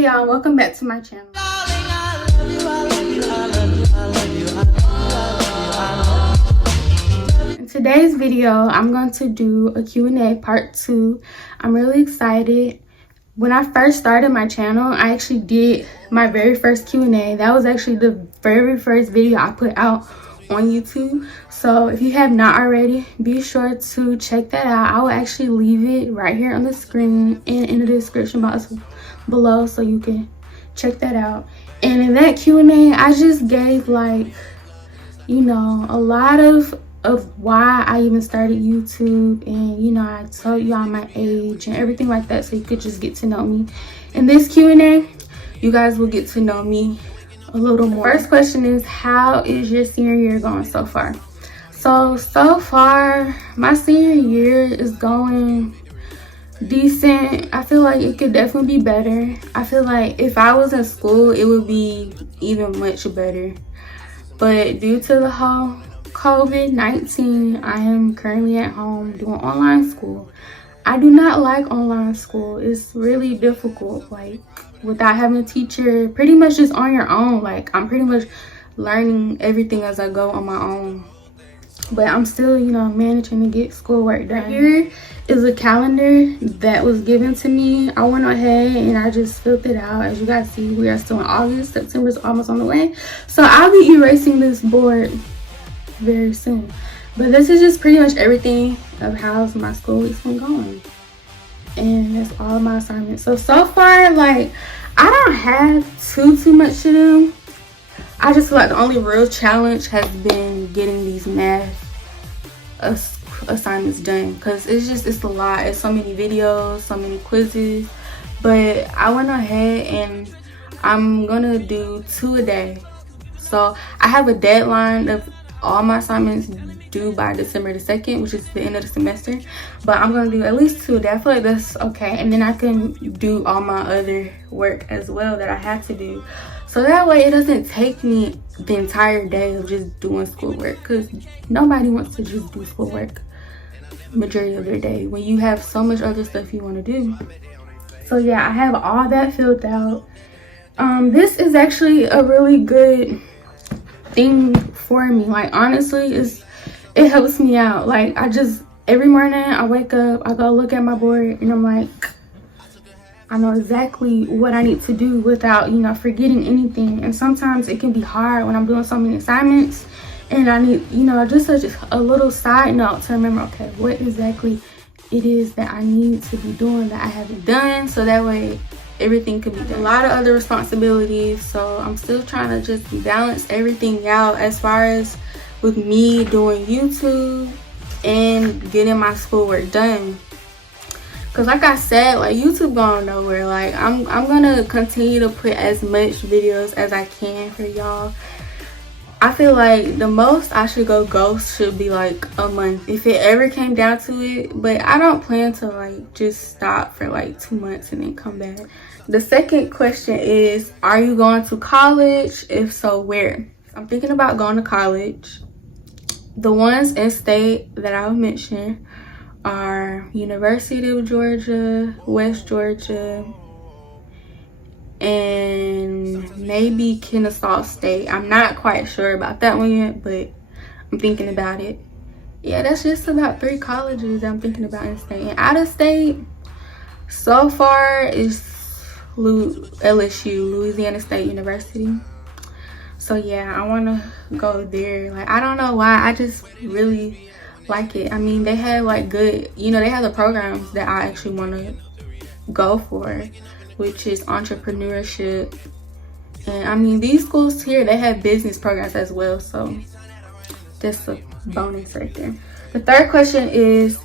Hey y'all, welcome back to my channel. In today's video, I'm going to do a Q&A part 2. I'm really excited. When I first started my channel, I actually did my very first Q&A. That was actually the very first video I put out on YouTube. So if you have not already, be sure to check that out. I will actually leave it right here on the screen and in the description box below so you can check that out. And in that Q&A, I just gave, like, you know, a lot of why I even started YouTube, and you know, I told y'all my age and everything like that so you could just get to know me. In this Q&A, you guys will get to know me a little more. First question is, how is your senior year going so far? So far my senior year is going decent. I feel like it could definitely be better. I feel like if I was in school, it would be even much better, but due to the whole COVID-19, I am currently at home doing online school. I do not like online school. It's really difficult, like, without having a teacher, pretty much just on your own. Like, I'm pretty much learning everything as I go on my own, but I'm still, you know, managing to get schoolwork done. Here is a calendar that was given to me. I went ahead and I just filled it out. As you guys see, we are still in August. September is almost on the way, so I'll be erasing this board very soon. But this is just pretty much everything of how's my school week's been going, and that's all my assignments. So far, like, I don't have too much to do. I just feel like the only real challenge has been getting these math assignments done, because it's a lot. It's so many videos, so many quizzes, but I went ahead and I'm gonna do 2 a day. So I have a deadline of all my assignments due by December the 2nd, which is the end of the semester, but I'm gonna do at least 2 a day. I feel like that's okay, and then I can do all my other work as well that I have to do, so that way it doesn't take me the entire day of just doing schoolwork, because nobody wants to just do schoolwork majority of their day when you have so much other stuff you want to do. So yeah, I have all that filled out. This is actually a really good thing for me. Like, honestly, it helps me out. Like, every morning I wake up, I go look at my board, and I'm like, I know exactly what I need to do without, you know, forgetting anything. And sometimes it can be hard when I'm doing so many assignments and I need, you know, just a little side note to remember, okay, what exactly it is that I need to be doing that I haven't done, so that way everything could be done. A lot of other responsibilities, so I'm still trying to just balance everything out as far as with me doing YouTube and getting my schoolwork done. Because like I said, like, YouTube going nowhere. Like, I'm gonna continue to put as much videos as I can for y'all. I feel like the most I should go ghost should be like a month, if it ever came down to it, but I don't plan to, like, just stop for like 2 months and then come back. The second question is, are you going to college? If so, where? I'm thinking about going to college. The ones in state that I'll mention are University of Georgia, West Georgia, and maybe Kennesaw State. I'm not quite sure about that one yet, but I'm thinking about it. Yeah, that's just about 3 colleges I'm thinking about in state. And out of state, so far, is LSU, Louisiana State University. So yeah, I want to go there. Like, I don't know why, I just really like it. I mean, they have, like, good, you know, they have the programs that I actually want to go for, which is entrepreneurship. And I mean, these schools here, they have business programs as well, so that's a bonus right there. The third question is,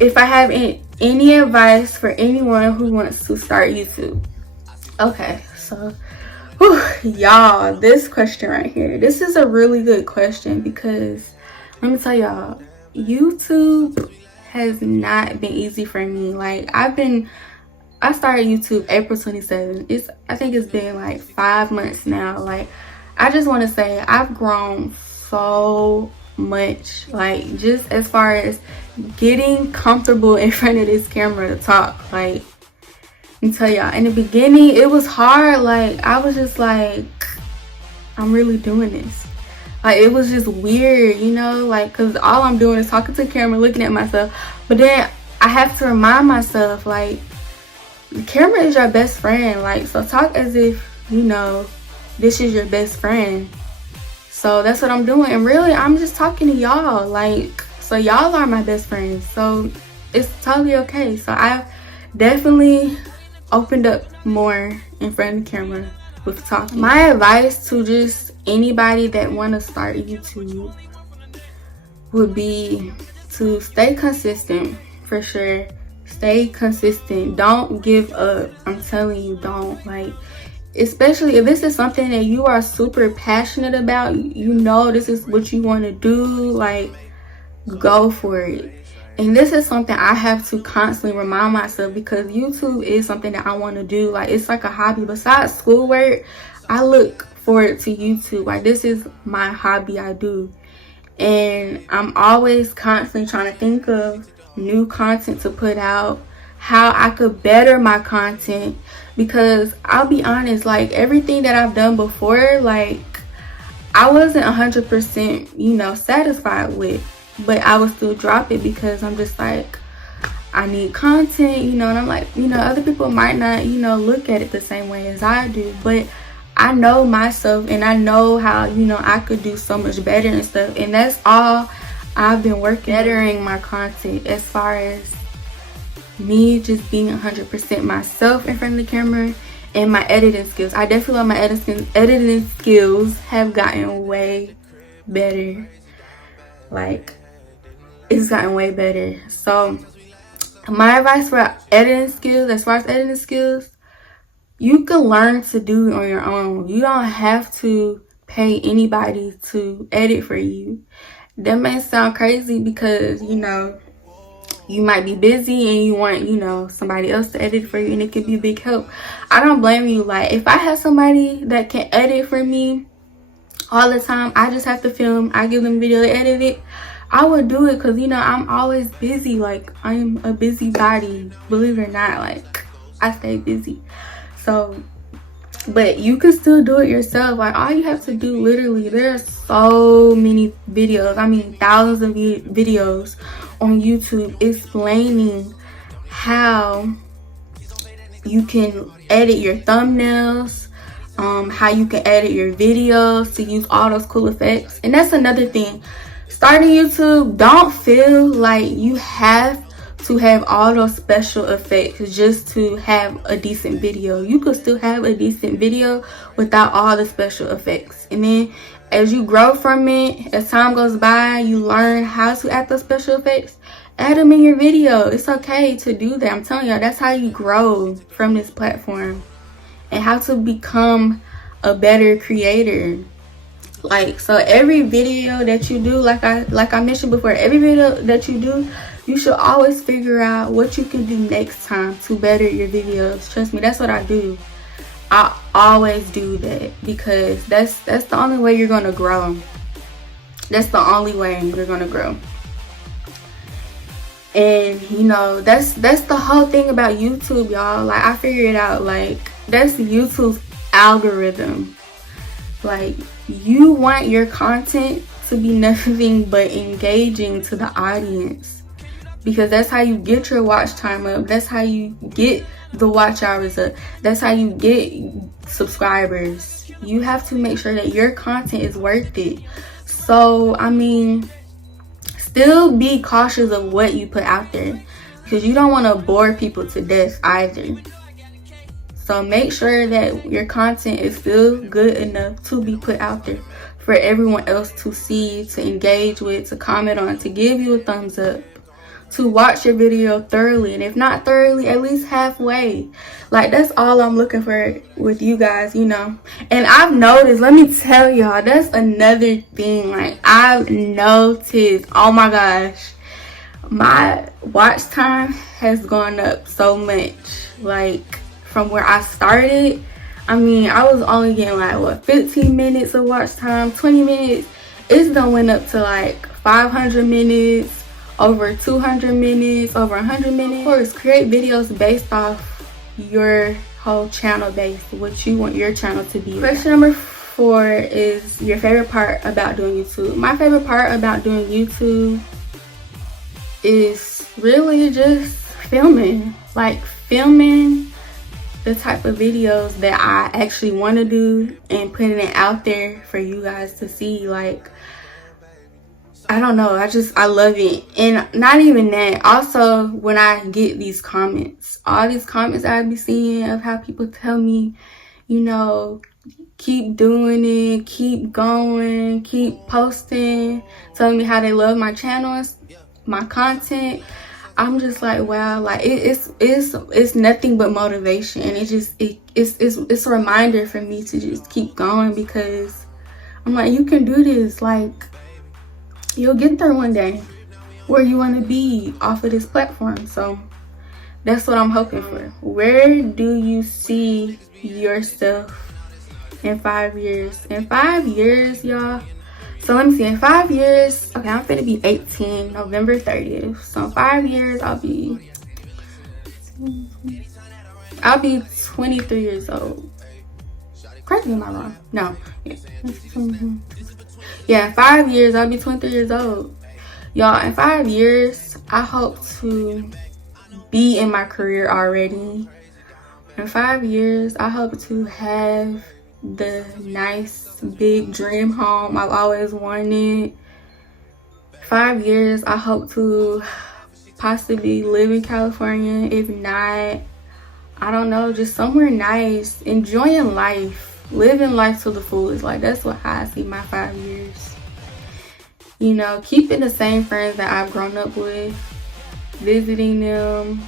if I have any advice for anyone who wants to start YouTube. Okay, so y'all, this question right here, this is a really good question, because let me tell y'all, YouTube has not been easy for me. Like, I started YouTube April 27th. I think it's been like 5 months now. Like, I just want to say I've grown so much, like, just as far as getting comfortable in front of this camera to talk. Like, me tell y'all, in the beginning it was hard. Like I was just like, I'm really doing this. Like it was just weird, you know, like because all I'm doing is talking to the camera, looking at myself. But then I have to remind myself, like, the camera is your best friend. Like, so talk as if, you know, this is your best friend. So that's what I'm doing. And really, I'm just talking to y'all. Like, so y'all are my best friends. So it's totally okay. So I've definitely opened up more in front of the camera with talking. My advice to just anybody that want to start YouTube would be to stay consistent, for sure. Stay consistent. Don't give up. I'm telling you, don't. Like, especially if this is something that you are super passionate about, you know this is what you want to do, like, go for it. And this is something I have to constantly remind myself, because YouTube is something that I want to do. Like, it's like a hobby. Besides schoolwork, I look forward to YouTube. Like, this is my hobby I do. And I'm always constantly trying to think of new content to put out, how I could better my content. Because I'll be honest, like, everything that I've done before, like, I wasn't 100%, you know, satisfied with. But I would still drop it because I'm just like, I need content, you know. And I'm like, you know, other people might not, you know, look at it the same way as I do. But I know myself, and I know how, you know, I could do so much better and stuff. And that's all I've been working, bettering my content, as far as me just being 100% myself in front of the camera, and my editing skills. I definitely love my editing skills have gotten way better. Like, it's gotten way better. So my advice for editing skills, as far as editing skills, you can learn to do it on your own. You don't have to pay anybody to edit for you. That may sound crazy because, you know, you might be busy and you want, you know, somebody else to edit for you, and it could be a big help. I don't blame you. Like, if I have somebody that can edit for me all the time, I just have to film, I give them video, they edit it, I would do it, because, you know, I'm always busy. Like, I'm a busybody, believe it or not. Like, I stay busy. So, but you can still do it yourself. Like, all you have to do, literally, there are so many videos, I mean thousands of videos on YouTube explaining how you can edit your thumbnails, how you can edit your videos to use all those cool effects. And that's another thing. Starting YouTube, don't feel like you have to have all those special effects just to have a decent video. You could still have a decent video without all the special effects. And then as you grow from it, as time goes by, you learn how to add those special effects, add them in your video. It's okay to do that. I'm telling y'all, that's how you grow from this platform, and how to become a better creator. Like, so every video that you do, like I mentioned before, every video that you do, you should always figure out what you can do next time to better your videos. Trust me, that's what I do. I always do that, because that's the only way you're gonna grow. That's the only way you're gonna grow. And, you know, that's the whole thing about YouTube, y'all. Like, I figured it out. Like, that's YouTube's algorithm. Like, you want your content to be nothing but engaging to the audience, because that's how you get your watch time up. That's how you get the watch hours up. That's how you get subscribers. You have to make sure that your content is worth it. So, I mean, still be cautious of what you put out there, because you don't want to bore people to death either. So make sure that your content is still good enough to be put out there for everyone else to see, to engage with, to comment on, to give you a thumbs up, to watch your video thoroughly. And if not thoroughly, at least halfway. Like, that's all I'm looking for with you guys, you know. And I've noticed, let me tell y'all, that's another thing. Like, I've noticed, oh my gosh, my watch time has gone up so much. Like, from where I started, I mean, I was only getting like, what, 15 minutes of watch time, 20 minutes. It's done went up to like 500 minutes, over 200 minutes, over 100 minutes. Of course, create videos based off your whole channel base, what you want your channel to be. Question number 4 is your favorite part about doing YouTube. My favorite part about doing YouTube is really just filming. Like filming the type of videos that I actually want to do and putting it out there for you guys to see. Like, I don't know, I love it. And not even that, also when I get these comments, all these comments I be seeing of how people tell me, you know, keep doing it, keep going, keep posting, telling me how they love my channels, my content. I'm just like, wow, like it's nothing but motivation. And it's a reminder for me to just keep going, because I'm like, you can do this. Like, you'll get there one day where you want to be off of this platform. So that's what I'm hoping for. Where do you see yourself in 5 years? In 5 years, y'all. So let me see, in 5 years, okay, I'm finna be 18, November 30th. So in 5 years, I'll be 23 years old. Correct me if I'm wrong. No. Yeah, in 5 years, I'll be 23 years old. Y'all, in 5 years, I hope to be in my career already. In 5 years, I hope to have the nice big dream home I've always wanted. 5 years, I hope to possibly live in California. If not, I don't know, just somewhere nice, enjoying life, living life to the fullest. Like, that's what I see my 5 years. You know, keeping the same friends that I've grown up with, visiting them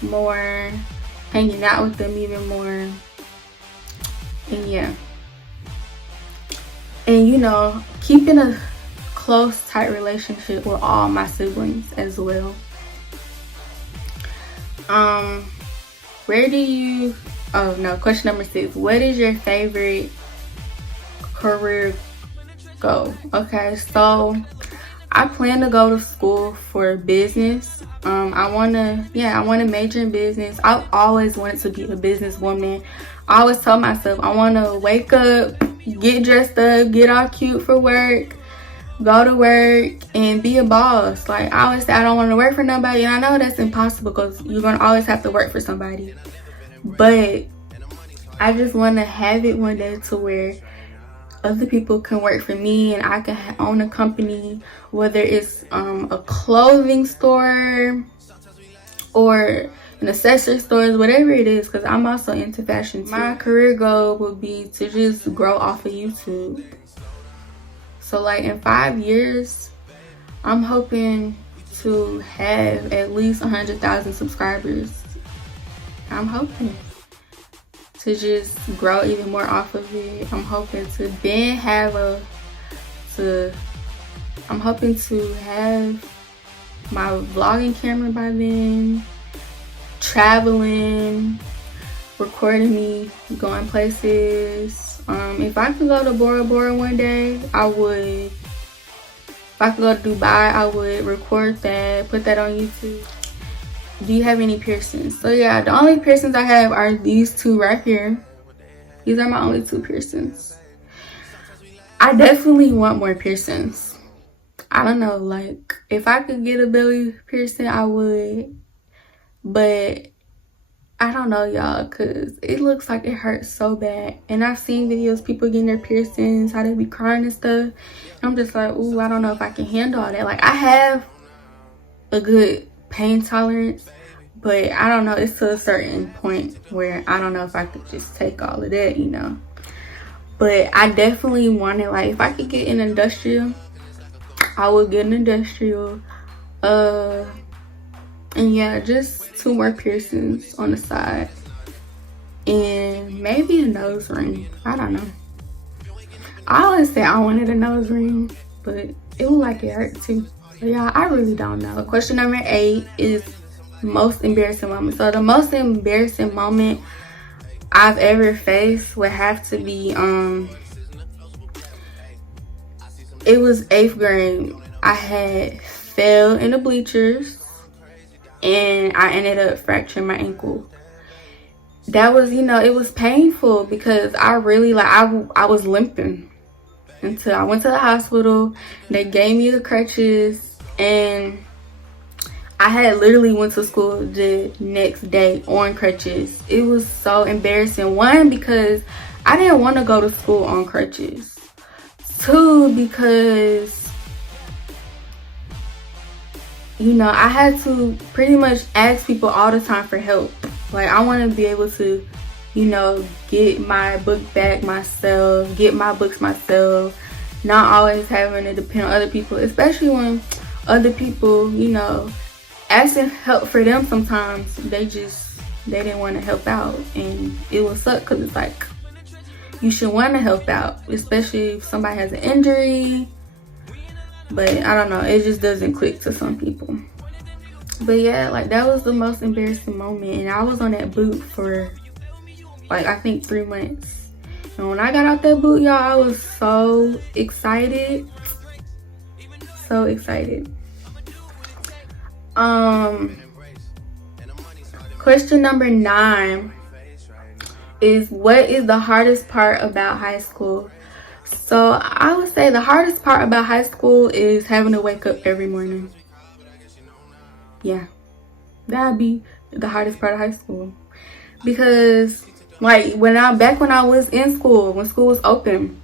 more, hanging out with them even more. And yeah, and you know, keeping a close, tight relationship with all my siblings as well. Where do you, oh no, question number 6, what is your favorite career goal? Okay, so I plan to go to school for business. I want to major in business. I've always wanted to be a businesswoman. I always tell myself I want to wake up, get dressed up, get all cute for work, go to work, and be a boss. Like, I always say I don't want to work for nobody, and I know that's impossible because you're going to always have to work for somebody. But I just want to have it one day to where other people can work for me and I can own a company, whether it's a clothing store or an accessory store, whatever it is, because I'm also into fashion too. My career goal would be to just grow off of YouTube. So like in 5 years, I'm hoping to have at least 100,000 subscribers. I'm hoping to just grow even more off of it. I'm hoping to then have I'm hoping to have my vlogging camera by then, traveling, recording me going places. If I could go to Bora Bora one day, I would. If I could go to Dubai, I would record that, put that on YouTube. Do you have any piercings? So yeah, the only piercings I have are these two right here. These are my only 2 piercings. I definitely want more piercings. I don't know, like, if I could get a belly piercing, I would. But I don't know, y'all, because it looks like it hurts so bad. And I've seen videos, people getting their piercings, how they be crying and stuff. I'm just like, ooh, I don't know if I can handle all that. Like, I have a good pain tolerance, but I don't know, it's to a certain point where I don't know if I could just take all of that, you know. But I definitely wanted, like, if I could get an industrial, I would get an industrial. And yeah, just 2 more piercings on the side, and maybe a nose ring. I don't know, I always say I wanted a nose ring, but it looked like it hurt too. So yeah, I really don't know. Question number 8 is most embarrassing moment. So the most embarrassing moment I've ever faced would have to be it was 8th grade. I had fell in the bleachers and I ended up fracturing my ankle. that was, you know, it was painful because I really, like, I was limping until I went to the hospital. They gave me the crutches, and I had literally went to school the next day on crutches. It was so embarrassing. One, because I didn't want to go to school on crutches. Two, because, you know, I had to pretty much ask people all the time for help. Like, I want to be able to, you know, get my book back myself, get my books myself, not always having to depend on other people, especially when other people, you know, asking help for them sometimes, they didn't want to help out, and it will suck because it's like, you should want to help out, especially if somebody has an injury. But I don't know, it just doesn't click to some people. But yeah, like, that was the most embarrassing moment, and I was on that boot for like, I think 3 months. And when I got out that boot, y'all, I was so excited. So excited. Question number 9 is, what is the hardest part about high school? So I would say the hardest part about high school is having to wake up every morning. Yeah, that'd be the hardest part of high school. Because, like, back when I was in school, when school was open,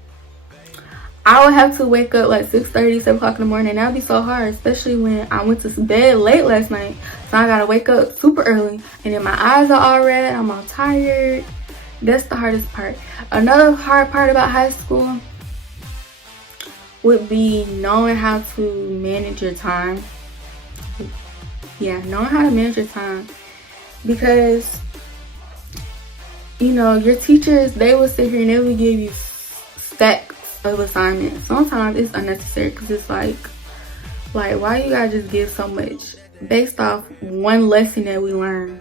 I would have to wake up like 6:30, 7 o'clock in the morning. That'd be so hard, especially when I went to bed late last night. So I gotta wake up super early, and then my eyes are all red, I'm all tired. That's the hardest part. Another hard part about high school would be knowing how to manage your time. Yeah, knowing how to manage your time. Because, you know, your teachers, they will sit here and they will give you stacks of assignments. Sometimes it's unnecessary because it's like why you gotta just give so much based off one lesson that we learn,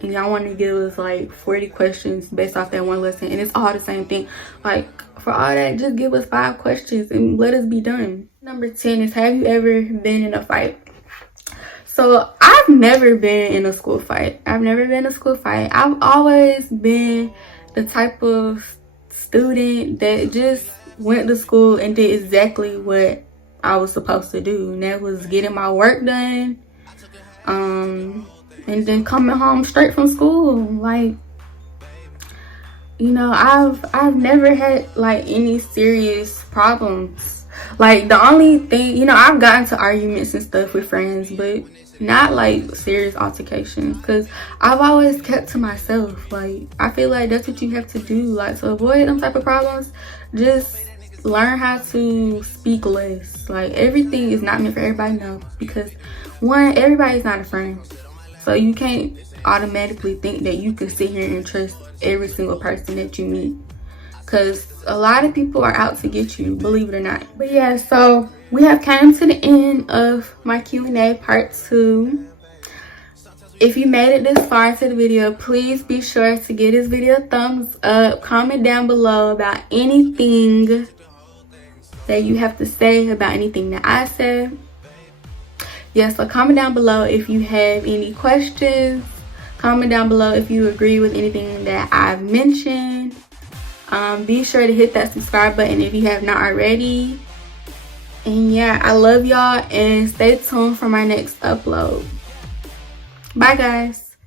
and y'all want to give us like 40 questions based off that one lesson, and it's all the same thing. Like, for all that, just give us 5 questions and let us be done. Number 10 is, have you ever been in a fight? So I've never been in a school fight. I've always been the type of student that just went to school and did exactly what I was supposed to do, and that was getting my work done, and then coming home straight from school. Like, you know, I've never had like any serious problems. Like, the only thing, you know, I've gotten to arguments and stuff with friends, but not like serious altercations, because I've always kept to myself. Like, I feel like that's what you have to do, like, to avoid them type of problems. Just learn how to speak less. Like, everything is not meant for everybody, no, because one, everybody's not a friend, so you can't automatically think that you can sit here and trust every single person that you meet, because a lot of people are out to get you, believe it or not. But yeah, so we have come to the end of my Q&A part 2. If you made it this far into the video, please be sure to give this video a thumbs up. Comment down below about anything that you have to say about anything that I said. Yeah, so comment down below if you have any questions. Comment down below if you agree with anything that I've mentioned. Be sure to hit that subscribe button if you have not already. And yeah, I love y'all, and stay tuned for my next upload. Bye guys.